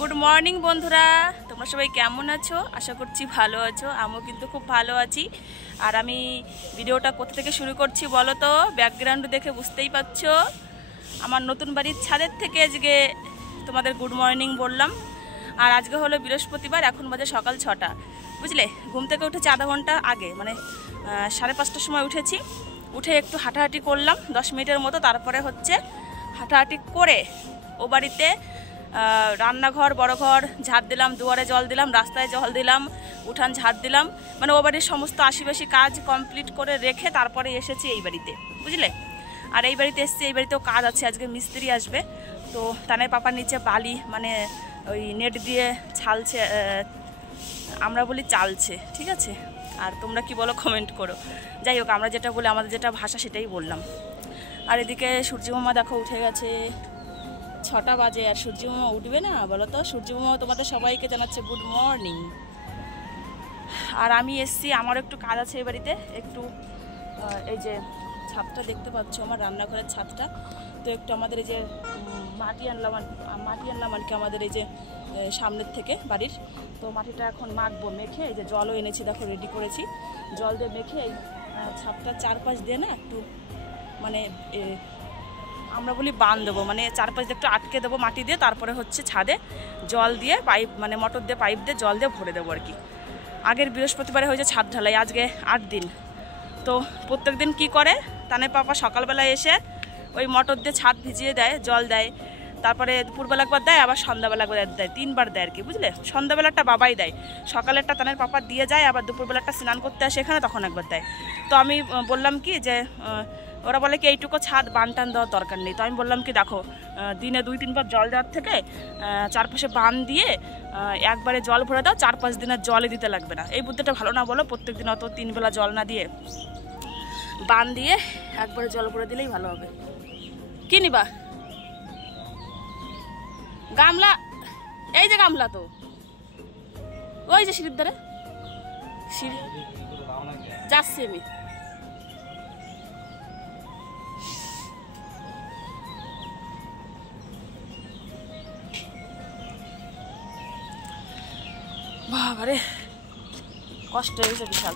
Good morning বন্ধুরা, তোমরা সবাই কেমন আছো? আশা করছি ভালো আছো। আমিও কিন্তু খুব ভালো আছি। আর আমি ভিডিওটা কোথা থেকে শুরু করছি বলো তো? ব্যাকগ্রাউন্ড দেখে বুঝতেই পারছো, আমার নতুন বাড়ির ছাদের থেকে আজকে তোমাদের গুড মর্নিং বললাম। আর আজকে হলো বৃহস্পতিবার, এখন বাজে সকাল 6টা, বুঝলে। ঘুম থেকে উঠেছি আধা ঘন্টা আগে, মানে 5:30টার সময় উঠেছি। উঠে একটু হাঁটাহাঁটি করলাম 10 মিনিটের মতো। তারপরে হচ্ছে হাঁটাহাঁটি করে ও বাড়িতে রান্নাঘর, বড় ঘর ঝাড় দিলাম, দুয়ারে জল দিলাম, রাস্তায় জল দিলাম, উঠান ঝাড় দিলাম, মানে ও বাড়ির সমস্ত আশিপাশি কাজ কমপ্লিট করে রেখে তারপরে এসেছি এই বাড়িতে, বুঝলে। আর এই বাড়িতে এসেছি, এই বাড়িতেও কাজ আছে, আজকে মিস্ত্রি আসবে। তো তানের পাপার নিচে বালি, মানে ওই নেট দিয়ে ছালছে, আমরা বলি চালছে, ঠিক আছে। আর তোমরা কি বলো কমেন্ট করো। যাই হোক, আমরা যেটা বলি, আমাদের যেটা ভাষা সেটাই বললাম। আর এদিকে সূর্যমামা দেখো উঠে গেছে, 6টা বাজে। আর সূর্যমামা উঠবে না বলো তো? সূর্যমামা তোমাদের সবাইকে জানাচ্ছে গুড মর্নিং। আর আমি এসছি, আমার একটু কাজ আছে এই বাড়িতে। একটু এই যে ছাদটা দেখতে পাচ্ছ, আমার রান্নাঘরের ছাদটা, তো একটু আমাদের এই যে মাটি আনলাম আর কি, আমাদের এই যে সামনের থেকে বাড়ির। তো মাটিটা এখন মাখবো, মেখে এই যে জলও এনেছি, দেখো রেডি করেছি। জল দিয়ে মেখে এই ছাদটার চারপাশ দিয়ে না একটু, মানে আমরা বলি বান দেবো, মানে চারপাশ দিয়ে একটু আটকে দেবো মাটি দিয়ে। তারপরে হচ্ছে ছাদে জল দিয়ে পাইপ, মানে মোটর দিয়ে পাইপ দিয়ে জল দিয়ে ভরে দেবো আর কি। আগের বৃহস্পতিবারে হয়েছে ছাদ ঢালাই, আজকে 8 দিন। তো প্রত্যেক দিন কী করে, তানের পাপা সকালবেলায় এসে ওই মোটর দিয়ে ছাদ ভিজিয়ে দেয়, জল দেয়। তারপরে দুপুরবেলা একবার দেয়, আবার সন্ধ্যাবেলা একবার দেয়, 3বার দেয় আর কি, বুঝলে। সন্ধ্যাবেলাটা বাবাই দেয়, সকালেরটা তানের পাপা দিয়ে যায়, আবার দুপুরবেলাটা স্নান করতে আসে এখানে, তখন একবার দেয়। তো আমি বললাম কি যে ওরা বলে কি এইটুকু ছাদ বান টান দেওয়ার দরকার নেই। তো আমি বললাম কি দেখো, দিনে 2-3বার জল দেওয়ার থেকে চারপাশে বান দিয়ে একবারে জল ভরে দাও, 4-5 দিনের জলে দিতে লাগবে না। এই বুদ্ধিটা ভালো না বলো? প্রত্যেক দিন অত 3 বেলা জল না দিয়ে বান দিয়ে একবারে জল ভরে দিলেই ভালো হবে। কি নিবা? গামলা? এই যে গামলা, তো ওই যে সিঁড়ির ধারে, সিঁড়ি যাচ্ছি আমি। বাবারে কষ্ট হয়ে গেছে বিশাল।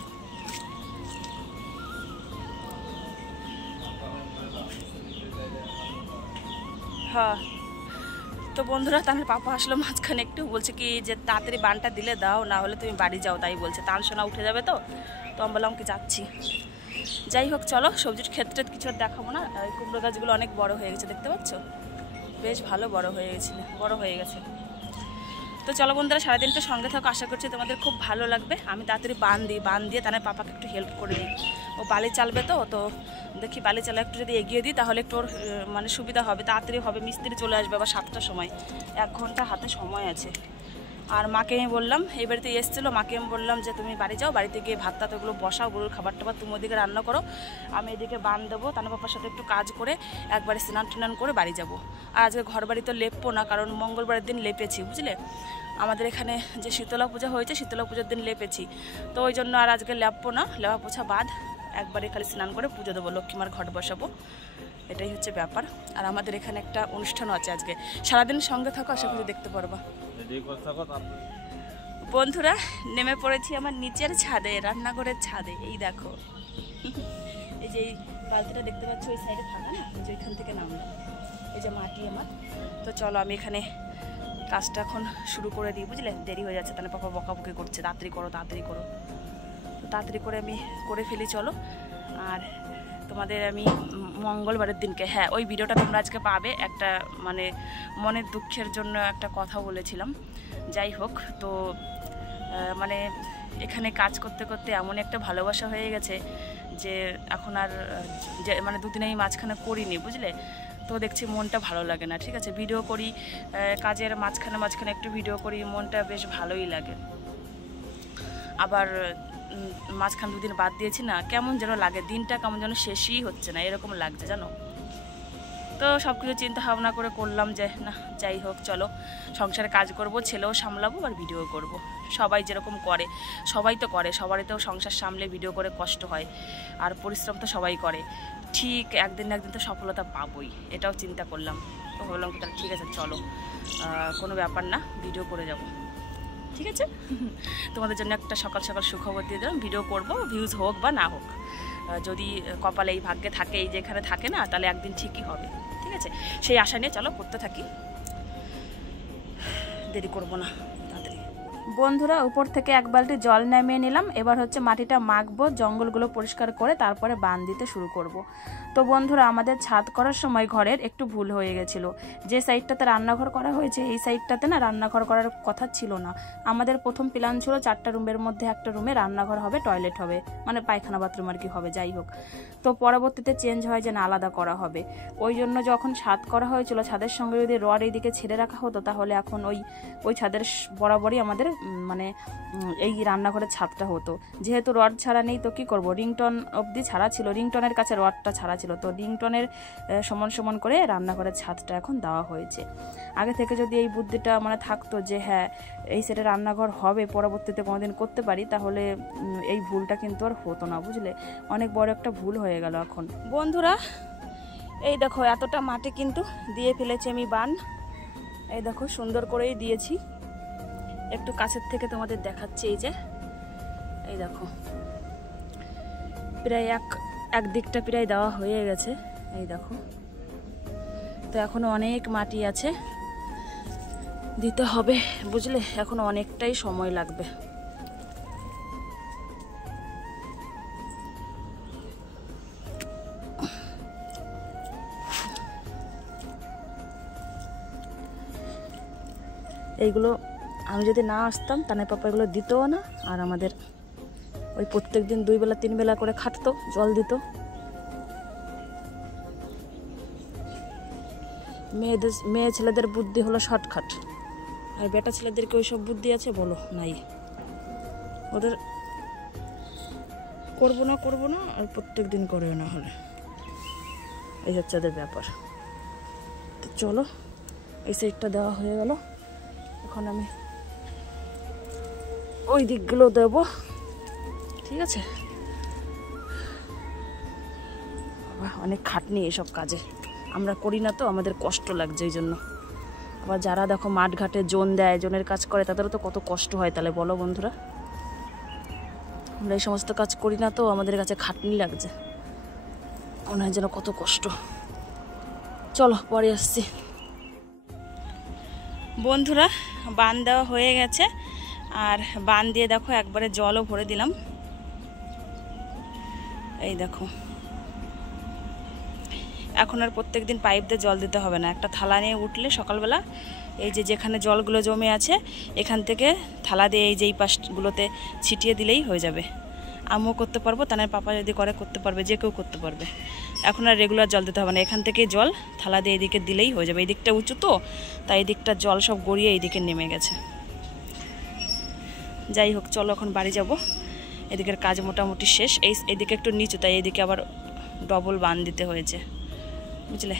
হ্যাঁ, তো বন্ধুরা, তাহলে পাপা আসলো মাঝখানে, একটু বলছে কি যে তাড়াতাড়ি বানটা দিলে দাও, না হলে তুমি বাড়ি যাও, তাই বলছে। তান সোনা উঠে যাবে, তো আমি বললাম কি যাচ্ছি। যাই হোক চলো, সবজির ক্ষেত্রে কিছু আর দেখাবো না। এই কুমড়ো গাছগুলো অনেক বড় হয়ে গেছে, দেখতে পাচ্ছ? বেশ ভালো বড় হয়ে গেছে। তো চলো বন্ধুরা, সারাদিনটা সঙ্গে থাকো, আশা করছি তোমাদের খুব ভালো লাগবে। আমি তাড়াতাড়ি বান দিয়ে তাদের পাপাকে একটু হেল্প করে দিই। ও বালি চালবে, তো দেখি বালি চালা একটু যদি এগিয়ে দিই তাহলে একটু ওর মানে সুবিধা হবে, তাড়াতাড়ি হবে। মিস্ত্রি চলে আসবে আবার 7টার সময়, 1 ঘন্টা হাতে সময় আছে। আর মাকে আমি বললাম, এই বাড়িতে এসেছিলো, মাকে আমি বললাম যে তুমি বাড়ি যাও, বাড়িতে গিয়ে ভাত টাত ওগুলো বসাও, গরুর খাবার টাবার তুমি ওদিকে রান্না করো, আমি এদিকে বান দেবো। তানের পাপার সাথে একটু কাজ করে একবারে স্নান টান করে বাড়ি যাব। আর আজকে ঘর বাড়ি তো লেপবো না, কারণ মঙ্গলবারের দিন লেপেছি, বুঝলে। আমাদের এখানে যে শীতলা পূজা হয়েছে, শীতলা পূজার দিন লেপেছি, তো ওই জন্য আর আজকে লেপবো না। লেপা পোছা বাদ, একবারে খালি স্নান করে পুজো দেবো, লক্ষ্মীমার ঘট বসাবো, এটাই হচ্ছে ব্যাপার। আর আমাদের এখানে একটা অনুষ্ঠানও আছে আজকে, সারাদিন সঙ্গে থাকো, আশা করি দেখতে পারবা। বন্ধুরা, নেমে পড়েছি আমার নিচের ছাদে, রান্নাঘরের ছাদে। এই দেখো, এই যে এই বালতিটা দেখতে পাচ্ছ, ওই সাইডে ফাঁকা না, যে ওইখান থেকে নামলাম। এই যে মাটি আমার। তো চলো আমি এখানে কাজটা এখন শুরু করে দিই, বুঝলে। দেরি হয়ে যাচ্ছে, তাহলে পাপা বকাবকি করছে, তাড়াতাড়ি করো তাড়াতাড়ি করে আমি করে ফেলি, চলো। আর তোমাদের আমি মঙ্গলবারের দিনকে, হ্যাঁ, ওই ভিডিওটা তোমরা আজকে পাবে। একটা মানে মনের দুঃখের জন্য একটা কথা বলেছিলাম। যাই হোক, তো মানে এখানে কাজ করতে করতে এমন একটা ভালোবাসা হয়ে গেছে যে এখন আর মানে 2 দিন আমি মাঝখানে করিনি, বুঝলে। তো দেখছি মনটা ভালো লাগে না, ঠিক আছে। ভিডিও করি, কাজের মাঝখানে একটু ভিডিও করি, মনটা বেশ ভালোই লাগে। আবার মাঝখানে 2 দিন বাদ দিয়েছি না, কেমন যেন লাগে, দিনটা কেমন যেন শেষই হচ্ছে না, এরকম লাগছে জানো। তো সব কিছু চিন্তা ভাবনা করে করলাম যে না, যাই হোক চলো, সংসারে কাজ করব, ছেলেও সামলাবো আর ভিডিও করব। সবাই যেরকম করে, সবাই তো করে, সবারই তো সংসার সামলে ভিডিও করে কষ্ট হয়, আর পরিশ্রম তো সবাই করে। ঠিক একদিন না একদিন তো সফলতা পাবোই, এটাও চিন্তা করলাম। তো ভাবলাম তাহলে ঠিক আছে চলো, কোনো ব্যাপার না, ভিডিও করে যাব, ঠিক আছে। তোমাদের জন্য একটা সকাল সকাল সুখবর দিয়ে দিলাম, ভিডিও করব, ভিউজ হোক বা না হোক, যদি কপালে এই ভাগ্যে থাকে, এই যেখানে থাকে না, তাহলে একদিন ঠিকই হবে, ঠিক আছে। সেই আশা নিয়ে চলো করতে থাকি, দেরি করবো না। বন্ধুরা উপর থেকে এক বালতি জল নামিয়ে নিলাম, এবার হচ্ছে মাটিটা মাখবো, জঙ্গলগুলো পরিষ্কার করে তারপরে বান দিতে শুরু করব। তো বন্ধুরা আমাদের ছাদ করার সময় ঘরের একটু ভুল হয়ে গেছিলো, যে সাইডটাতে রান্নাঘর করা হয়েছে এই সাইডটাতে না রান্নাঘর করার কথা ছিল না। আমাদের প্রথম প্ল্যান ছিল 4টা রুমের মধ্যে একটা রুমে রান্নাঘর হবে, টয়লেট হবে, মানে পায়খানা বাথরুম আর কি হবে, যাই হোক। তো পরবর্তীতে চেঞ্জ হয় যে না আলাদা করা হবে, ওই জন্য যখন ছাদ করা হয়েছিল ছাদের সঙ্গে যদি রড এইদিকে ছেড়ে রাখা হতো তাহলে এখন ওই ছাদের বরাবরই আমাদের মানে এই রান্নাঘরের ছাদটা হতো। যেহেতু রড ছাড়া নেই তো কি করব, রিংটন অবধি ছাড়া ছিল, রিংটনের কাছে রডটা ছাড়া ছিল, তো রিংটনের সমান সমান করে রান্নাঘরের ছাদটা এখন দেওয়া হয়েছে। আগে থেকে যদি এই বুদ্ধিটা মানে থাকতো যে হ্যাঁ এই সেটে রান্নাঘর হবে, পরবর্তীতে কোনোদিন করতে পারি, তাহলে এই ভুলটা কিন্তু আর হতো না, বুঝলে। অনেক বড় একটা ভুল হয়ে গেল এখন। বন্ধুরা এই দেখো এতটা মাটি কিন্তু দিয়ে ফেলেছি আমি বান, এই দেখো সুন্দর করেই দিয়েছি, একটু কাছের থেকে তোমাদের দেখাচ্ছি, এই দেখো প্রায় এক দিকটা প্রায় দেওয়া হয়ে গেছে, এই দেখো। তো এখনো অনেক মাটি আছে দিতে হবে, বুঝলে, এখনো অনেকটাই সময় লাগবে। এইগুলো আমি যদি না আসতাম তাহলে পাপা এগুলো দিতও না, আর আমাদের ওই প্রত্যেক দিন 2 বেলা 3 বেলা করে খাটতো, জল দিত। মেয়ে ছেলেদের বুদ্ধি হলো শর্টকাট, আর বেটা ছেলেদেরকে ওই সব বুদ্ধি আছে বলো নাই, ওদের করবো না আর প্রত্যেক দিন করেও না, হলে এই হচ্ছে ওদের ব্যাপার। তো চলো এই সাইডটা দেওয়া হয়ে গেল, এখন আমি ওই দিকগুলো দেব, ঠিক আছে। অনেক খাটনি এসব কাজে, আমরা করি না তো আমাদের কষ্ট লাগছে, এই জন্য। আবার যারা দেখো মাঠ ঘাটে জোন দেয়, জোনের কাজ করে, তাদেরও তো কত কষ্ট হয়, তাহলে বলো বন্ধুরা। আমরা এই সমস্ত কাজ করি না তো আমাদের কাছে খাটনি লাগছে, মনে হয় যেন কত কষ্ট। চলো পরে আসছি। বন্ধুরা বান দেওয়া হয়ে গেছে, আর বান দিয়ে দেখো একবারে জলও ভরে দিলাম, এই দেখো। এখন আর প্রত্যেক দিন পাইপ দিয়ে জল দিতে হবে না, একটা থালা নিয়ে উঠলে সকালবেলা এই যেখানে জলগুলো জমে আছে এখান থেকে থালা দিয়ে এই পাশগুলোতে ছিটিয়ে দিলেই হয়ে যাবে। আমিও করতে পারবো, তাহলে পাপা যদি করে করতে পারবে, যে কেউ করতে পারবে। এখন আর রেগুলার জল দিতে হবে না, এখান থেকে জল থালা দিয়ে এইদিকে দিলেই হয়ে যাবে। এই দিকটা উঁচু তো, তাই এই দিকটা জল সব গড়িয়ে এইদিকে নেমে গেছে। যাই হোক চলো এখন বাড়ি যাব, এদিকের কাজ মোটামুটি শেষ। এইদিকে একটু নিচু, তাই এইদিকে আবার ডবল বান দিতে হয়েছে, বুঝলে।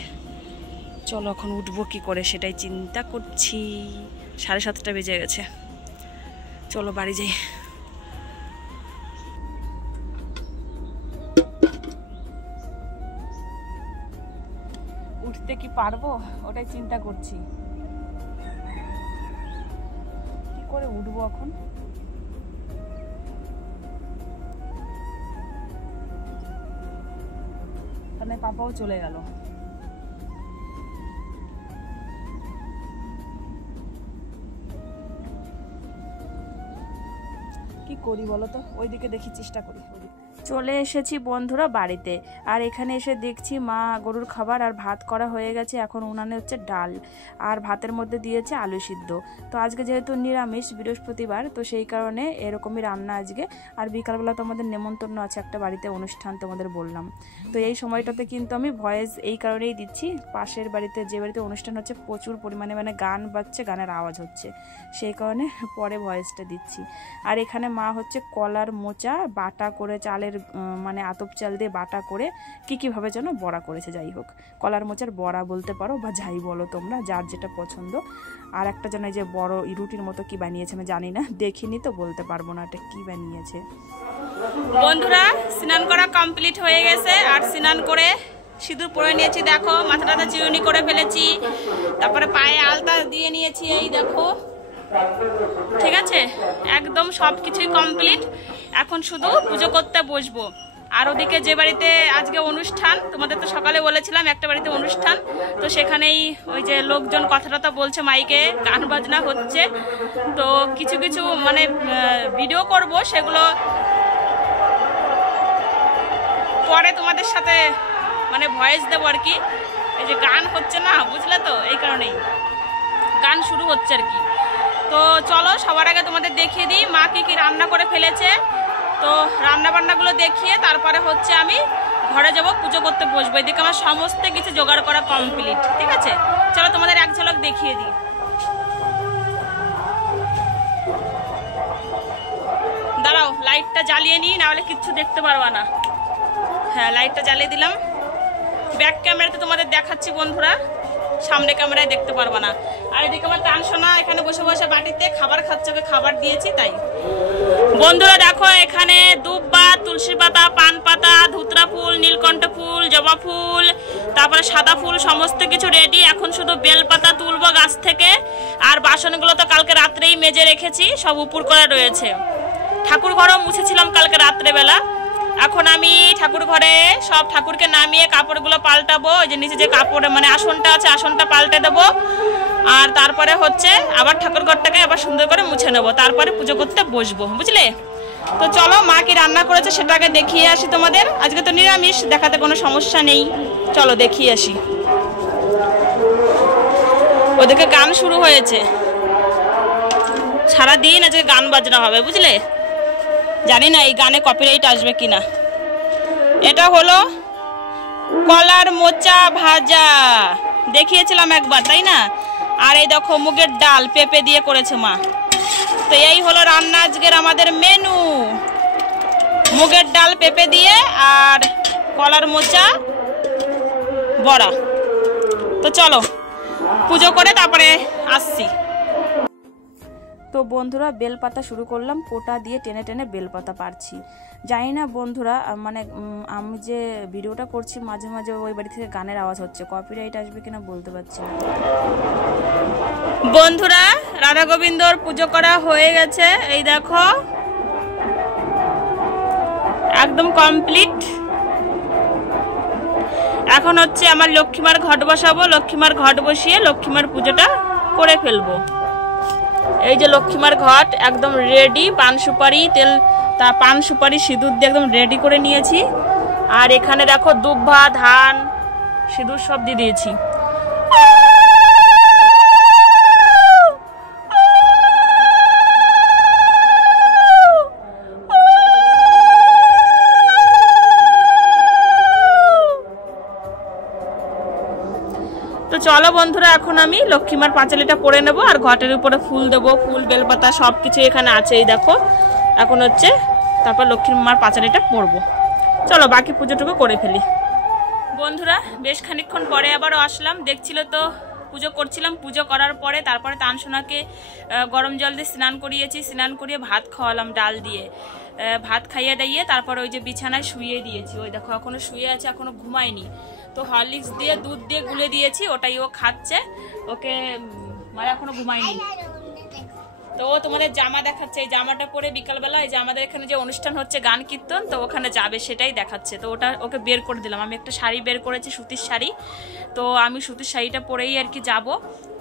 চলো এখন উঠবো কি করে সেটাই চিন্তা করছি, 7:30 বেজে গেছে। চলো বাড়ি যাই। উঠতে কি পারবো ওটাই চিন্তা করছি, কি করে উঠবো এখন। তাহলে পাপাও চলে গেল। কি করি বলো তো, ওইদিকে দেখি চেষ্টা করি। চলে এসেছি বন্ধুরা বাড়িতে, আর এখানে এসে দেখছি মা গরুর খাবার আর ভাত করা হয়ে গেছে। এখন উনানে হচ্ছে ডাল, আর ভাতের মধ্যে দিয়েছে আলু সিদ্ধ। তো আজকে যেহেতু নিরামিষ বৃহস্পতিবার, তো সেই কারণে এরকমই রান্না আজকে। আর বিকালবেলা তো আমাদের নেমন্তন্ন আছে, একটা বাড়িতে অনুষ্ঠান তোমাদের বললাম। তো এই সময়টাতে কিন্তু আমি ভয়েস এই কারণেই দিচ্ছি, পাশের বাড়িতে যে বাড়িতে অনুষ্ঠান হচ্ছে প্রচুর পরিমাণে মানে গান বাজছে, গানের আওয়াজ হচ্ছে, সেই কারণে পরে ভয়েসটা দিচ্ছি। আর এখানে মা হচ্ছে কলার মোচা বাটা করে, চালের মানে আতপ চাল দিয়ে বাটা করে কীভাবে যেন বড়া করেছে। যাই হোক, কলার মোচার বড়া বলতে পারো বা যাই বলো তোমরা, যার যেটা পছন্দ। আর একটা যেন এই যে বড় রুটির মতো কি বানিয়েছে আমি জানি না, দেখিনি তো বলতে পারবো না এটা কি বানিয়েছে। বন্ধুরা স্নান করা কমপ্লিট হয়ে গেছে, আর স্নান করে সিঁদুর পরে নিয়েছি, দেখো মাথাটা চিরুনি করে ফেলেছি, তারপরে পায়ে আলতা দিয়ে নিয়েছি, এই দেখো। ঠিক আছে, একদম সব কিছুই কমপ্লিট। এখন শুধু পুজো করতে বসবো। আর ওদিকে যে বাড়িতে আজকে অনুষ্ঠান, তোমাদের তো সকালে বলেছিলাম একটা বাড়িতে অনুষ্ঠান, তো সেখানেই ওই যে লোকজন কথা বলছে, মাইকে গান বাজনা হচ্ছে। তো কিছু কিছু মানে ভিডিও করব, সেগুলো পরে তোমাদের সাথে মানে ভয়েস দেবো আর কি। এই যে গান হচ্ছে না, বুঝলে তো, এই কারণেই গান শুরু হচ্ছে আর কি। তো চলো সবার আগে তোমাদের দেখিয়ে দিই মা কি রান্না করে ফেলেছে। তো রান্না বান্নাগুলো দেখিয়ে তারপরে হচ্ছে আমি ঘরে যাব, পুজো করতে বসবো। এদিকে আমার সমস্ত কিছু জোগাড় করা কমপ্লিট। ঠিক আছে, চলো তোমাদের এক ঝলক দেখিয়ে দিই। দাঁড়াও, লাইটটা জ্বালিয়ে নিই, নাহলে কিচ্ছু দেখতে পারবা না। হ্যাঁ, লাইটটা জ্বালিয়ে দিলাম। ব্যাক ক্যামেরাতে তোমাদের দেখাচ্ছি বন্ধুরা, সামনে ক্যামেরায় দেখতে পারবা না। আর এদিকে আমার টানসোনা এখানে বসে বসে বাটিতে খাবার খাচ্ছে, ওকে খাবার দিয়েছি তাই। বন্ধুরা দেখো, এখানে দুব্বা, তুলসী পাতা, পান পাতা, ধুতরা ফুল, নীলকণ্ঠ ফুল, জবা ফুল, তারপরে সাদা ফুল, সমস্ত কিছু রেডি। এখন শুধু বেলপাতা তুলবো গাছ থেকে। আর বাসনগুলো তো কালকে রাত্রেই মেজে রেখেছি, সব উপর করা রয়েছে। ঠাকুর ঘরও মুছেছিলাম কালকে রাত্রেবেলা। এখন আমি ঠাকুর ঘরে সব ঠাকুরকে নামিয়ে কাপড়গুলো পাল্টাবো। ওই যে নিচে যে কাপড়ে মানে আসনটা আছে, আসনটা পাল্টে দেবো। আর তারপরে হচ্ছে আবার ঠাকুর ঘরটাকে আবার সুন্দর করে মুছে নেবো, তারপরে পুজো করতে বসবো, বুঝলে। তো চলো মা কি রান্না করেছে সেটাকে দেখিয়ে আসি তোমাদের। আজকে তো নিরামিষ, দেখাতে কোনো সমস্যা নেই, চলো দেখিয়ে আসি। ওদিকে গান শুরু হয়েছে, সারাদিন আজকে গান বাজনা হবে, বুঝলে। জানি না এই গানে কপিরাইট আসবে কিনা। এটা হলো কলার মোচা ভাজা, দেখিয়েছিলাম একবার, তাই না। আর এই দেখো মুগের ডাল পেঁপে দিয়ে করেছে মা। তো এই হলো রান্না আজকের আমাদের মেনু, মুগের ডাল পেঁপে দিয়ে আর কলার মোচা বড়া। তো চলো পুজো করে তারপরে আসছি। তো বন্ধুরা বেলপাতা শুরু করলাম, কোটা দিয়ে টেনে টেনে বেলপাতা পারছি। জানি না বন্ধুরা, মানে আমি যে ভিডিওটা করছি মাঝে মাঝে ওই বাড়ি থেকে গানের আওয়াজ হচ্ছে, কপিরাইট আসবে কিনা বলতে পারছি না। বন্ধুরা রাধা গোবিন্দর পুজো করা হয়ে গেছে, এই দেখো একদম কমপ্লিট। এখন হচ্ছে আমার লক্ষ্মীমার ঘট বসাবো, লক্ষ্মীমার ঘট বসিয়ে লক্ষ্মীমার পুজোটা করে ফেলবো। এই যে লক্ষ্মীমার ঘট একদম রেডি, পান সুপারি তেল, তা পান সুপারি সিঁদুর দিয়ে একদম রেডি করে নিয়েছি। আর এখানে দেখো দুব্বা, ধান, সিঁদুর সব দিয়ে দিয়েছি। তো চলো বন্ধুরা, এখন আমি লক্ষ্মীমার পাঁচালিটা পরে নেব আর ঘটের উপরে ফুল দেবো, ফুল বেলপাতা সব কিছু এখানে আছে, এই দেখো। এখন হচ্ছে তারপর লক্ষ্মীমার পাঁচালিটা পরবো। চলো বাকি পুজোটুকু করে ফেলি। বন্ধুরা বেশ খানিকক্ষণ পরে আবারও আসলাম, দেখছিল তো পুজো করছিলাম। পুজো করার পরে তারপরে তানসোনাকে গরম জল দিয়ে স্নান করিয়েছি, স্নান করিয়ে ভাত খাওয়ালাম ডাল দিয়ে। ভাত খাইয়ে দিয়ে তারপর ওই যে বিছানায় শুয়ে দিয়েছি, ওই দেখো এখনো শুয়ে আছে, এখনো ঘুমায়নি। তো হরলিক্স দিয়ে দুধ দিয়ে গুলে দিয়েছি, ওটাই ও খাচ্ছে, ওকে মানে এখনো ঘুমায়নি। তো ও তোমাদের জামা দেখাচ্ছে, এই জামাটা পরে বিকালবেলা এই যে আমাদের এখানে যে অনুষ্ঠান হচ্ছে গান কীর্তন, তো ওখানে যাবে সেটাই দেখাচ্ছে। তো ওটা ওকে বের করে দিলাম, আমি একটা শাড়ি বের করেছি সুতির শাড়ি। তো আমি সুতির শাড়িটা পরেই আর কি যাবো।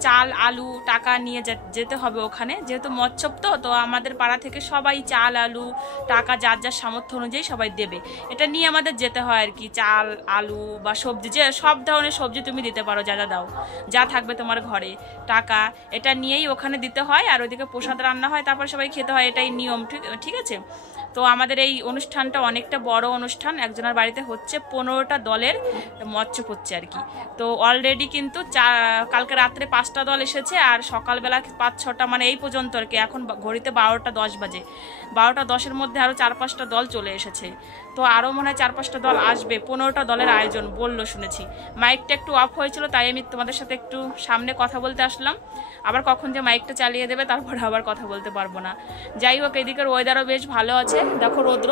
চাল আলু টাকা নিয়ে যেতে হবে ওখানে, যেহেতু মৎসব তো আমাদের পাড়া থেকে সবাই চাল আলু টাকা যার যার সামর্থ্য অনুযায়ী সবাই দেবে। এটা নিয়ে আমাদের যেতে হয় আর কি, চাল আলু বা সবজি, যে সব ধরনের সবজি তুমি দিতে পারো, যা যা দাও, যা থাকবে তোমার ঘরে, টাকা, এটা নিয়েই ওখানে দিতে হয়। আর ওইদিকে প্রসাদ রান্না হয়, তারপর সবাই খেতে হয়, এটাই নিয়ম, ঠিক আছে। তো আমাদের এই অনুষ্ঠানটা অনেকটা বড় অনুষ্ঠান, একজনের বাড়িতে হচ্ছে 15টা দলের মৎসব হচ্ছে আর কি। তো অলরেডি কিন্তু কালকে রাত্রে 5টা দল এসেছে, আর সকালবেলা 5-6টা, মানে এই পর্যন্ত আর কি। এখন ঘড়িতে 12টা 10 বাজে, 12টা 10-এর মধ্যে আরও 4-5টা দল চলে এসেছে। তো আরও মনে হয় 4-5টা দল আসবে, 15টা দলের আয়োজন বললো শুনেছি। মাইকটা একটু অফ হয়েছিল, তাই আমি তোমাদের সাথে একটু সামনে কথা বলতে আসলাম। আবার কখন যে মাইকটা চালিয়ে দেবে তারপর আবার কথা বলতে পারবো না। যাই হোক, এদিকের ওয়েদারও বেশ ভালো আছে। দেখো রৌদ্র,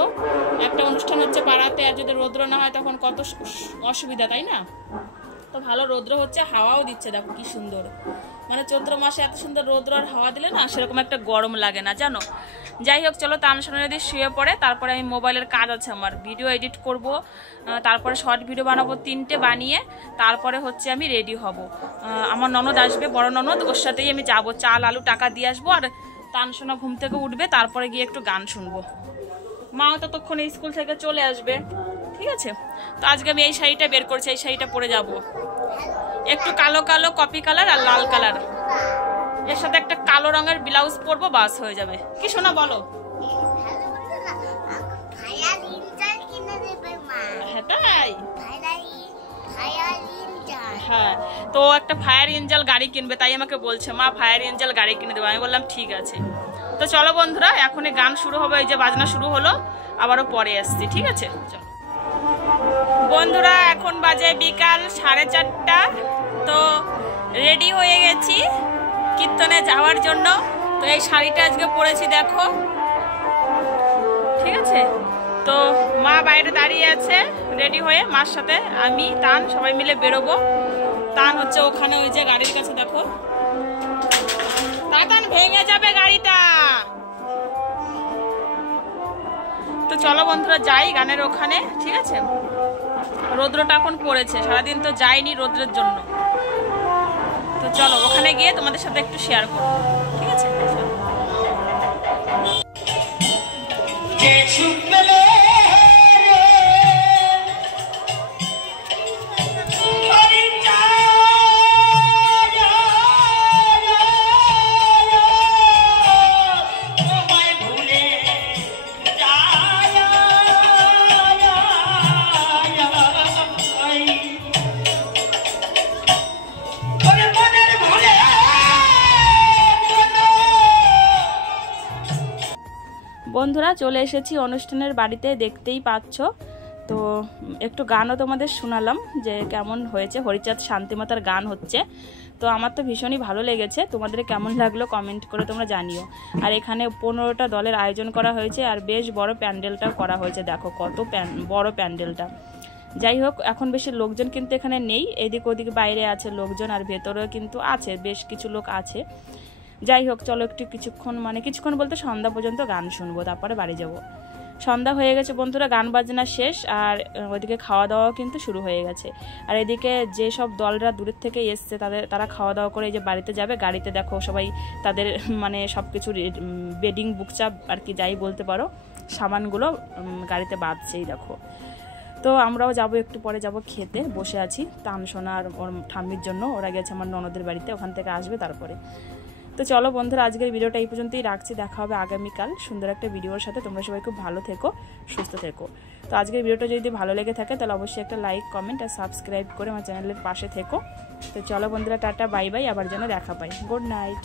একটা অনুষ্ঠান হচ্ছে পাড়াতে, আর যদি রৌদ্র না হয় তখন কত অসুবিধা, তাই না? তো ভালো রৌদ্র হচ্ছে, হাওয়াও দিচ্ছে, দেখো কি সুন্দর। মানে চৈত্র মাসে এত সুন্দর রৌদ্র আর হাওয়া দিলে না সেরকম একটা গরম লাগে না, জানো। যাই হোক, চলো তানসোনা যদি শুয়ে পড়ে, তারপরে আমি মোবাইলের কাজ আছে, আমার ভিডিও এডিট করব, তারপরে শর্ট ভিডিও বানাবো 3টে, বানিয়ে তারপরে হচ্ছে আমি রেডি হব। আমার ননদ আসবে, বড় ননদ, ওর সাথেই আমি যাবো, চাল আলু টাকা দিয়ে আসবো। আর তানসোনা ঘুম থেকে উঠবে, তারপরে গিয়ে একটু গান শুনবো। মাও ততক্ষণে স্কুল থেকে চলে আসবে, ঠিক আছে। তো আজকে আমি এই শাড়িটা বের করছি, এই শাড়িটা পরে যাব, একটু কালো কালো কপি কালার আর লাল কালার, এর সাথে একটা কালো রঙের ব্লাউজ পরবো, বাস হয়ে যাবে। কি শোনা বলো? হ্যাঁ, তো একটা ফায়ার এঞ্জেল গাড়ি কিনবে, তাই আমাকে বলছে মা ফায়ার এঞ্জেল গাড়ি কিনে দেবো। আমি বললাম ঠিক আছে। তো চলো বন্ধুরা, এখনই গান শুরু হবে, এই যে বাজনা শুরু হলো, আবারও পরে আসছি, ঠিক আছে। চলো বন্ধুরা, এখন বাজে বিকাল 4:30। তো রেডি হয়ে গেছি কীর্তনে যাওয়ার জন্য। তো এই শাড়িটা আজকে পরেছি, দেখো, ঠিক আছে। তো মা বাইরে দাঁড়িয়ে আছে রেডি হয়ে, মার সাথে আমি তান সবাই মিলে বেরোবো। তান হচ্ছে ওখানে ওই যে গাড়ির কাছে, দেখো, তান ভেঙে যাবে গাড়িটা। তো চলো বন্ধুরা যাই গানের ওখানে, ঠিক আছে। রৌদ্রটা এখন পড়েছে, সারাদিন তো যাইনি রৌদ্রের জন্য। তো চলো ওখানে গিয়ে তোমাদের সাথে একটু শেয়ার করবো, ঠিক আছে। বন্ধুরা চলে এসেছি অনুষ্ঠানের বাড়িতে, দেখতেই পাচ্ছ। তো একটু গানও তোমাদের শোনালাম যে কেমন হয়েছে, হরিচাঁদ শান্তিমাতার গান হচ্ছে। তো আমার তো ভীষণই ভালো লেগেছে, তোমাদের কেমন লাগলো কমেন্ট করে তোমরা জানিও। আর এখানে 15টা দলের আয়োজন করা হয়েছে, আর বেশ বড় প্যান্ডেলটাও করা হয়েছে, দেখো কত বড় প্যান্ডেলটা। যাই হোক, এখন বেশি লোকজন কিন্তু এখানে নেই, এদিক ওদিক বাইরে আছে লোকজন, আর ভেতরেও কিন্তু আছে, বেশ কিছু লোক আছে। যাই হোক, চলো একটু কিছুক্ষণ বলতে সন্ধ্যা পর্যন্ত গান শুনবো, তারপরে বাড়ি যাব। সন্ধ্যা হয়ে গেছে বন্ধুরা, গান বাজনা শেষ, আর ওইদিকে খাওয়া দাওয়াও কিন্তু শুরু হয়ে গেছে। আর এদিকে যেসব দলরা দূরের থেকে এসছে তারা খাওয়া দাওয়া করে এই যে বাড়িতে যাবে। গাড়িতে দেখো সবাই তাদের সব কিছু বেডিং বুকচা আর কি যাই বলতে পারো, সামানগুলো গাড়িতে বাঁধছেই দেখো। তো আমরাও যাব, একটু পরে যাব খেতে, বসে আছি তানসোনা আর ওর ঠাম্মির জন্য। ওরা গেছে আমার ননদের বাড়িতে, ওখান থেকে আসবে তারপরে। তো চলো বন্ধুরা, আজকের ভিডিওটা এই পর্যন্তই রাখছি, দেখা হবে আগামীকাল সুন্দর একটা ভিডিওর সাথে। তোমরা সবাই খুব ভালো থেকো, সুস্থ থেকো। তো আজকের ভিডিওটা যদি ভালো লেগে থাকে তাহলে অবশ্যই একটা লাইক, কমেন্ট আর সাবস্ক্রাইব করে আমার চ্যানেলের পাশে থেকো। তো চলো বন্ধুরা, টাটা, বাই বাই, আবার যেন দেখা পাই। Good night.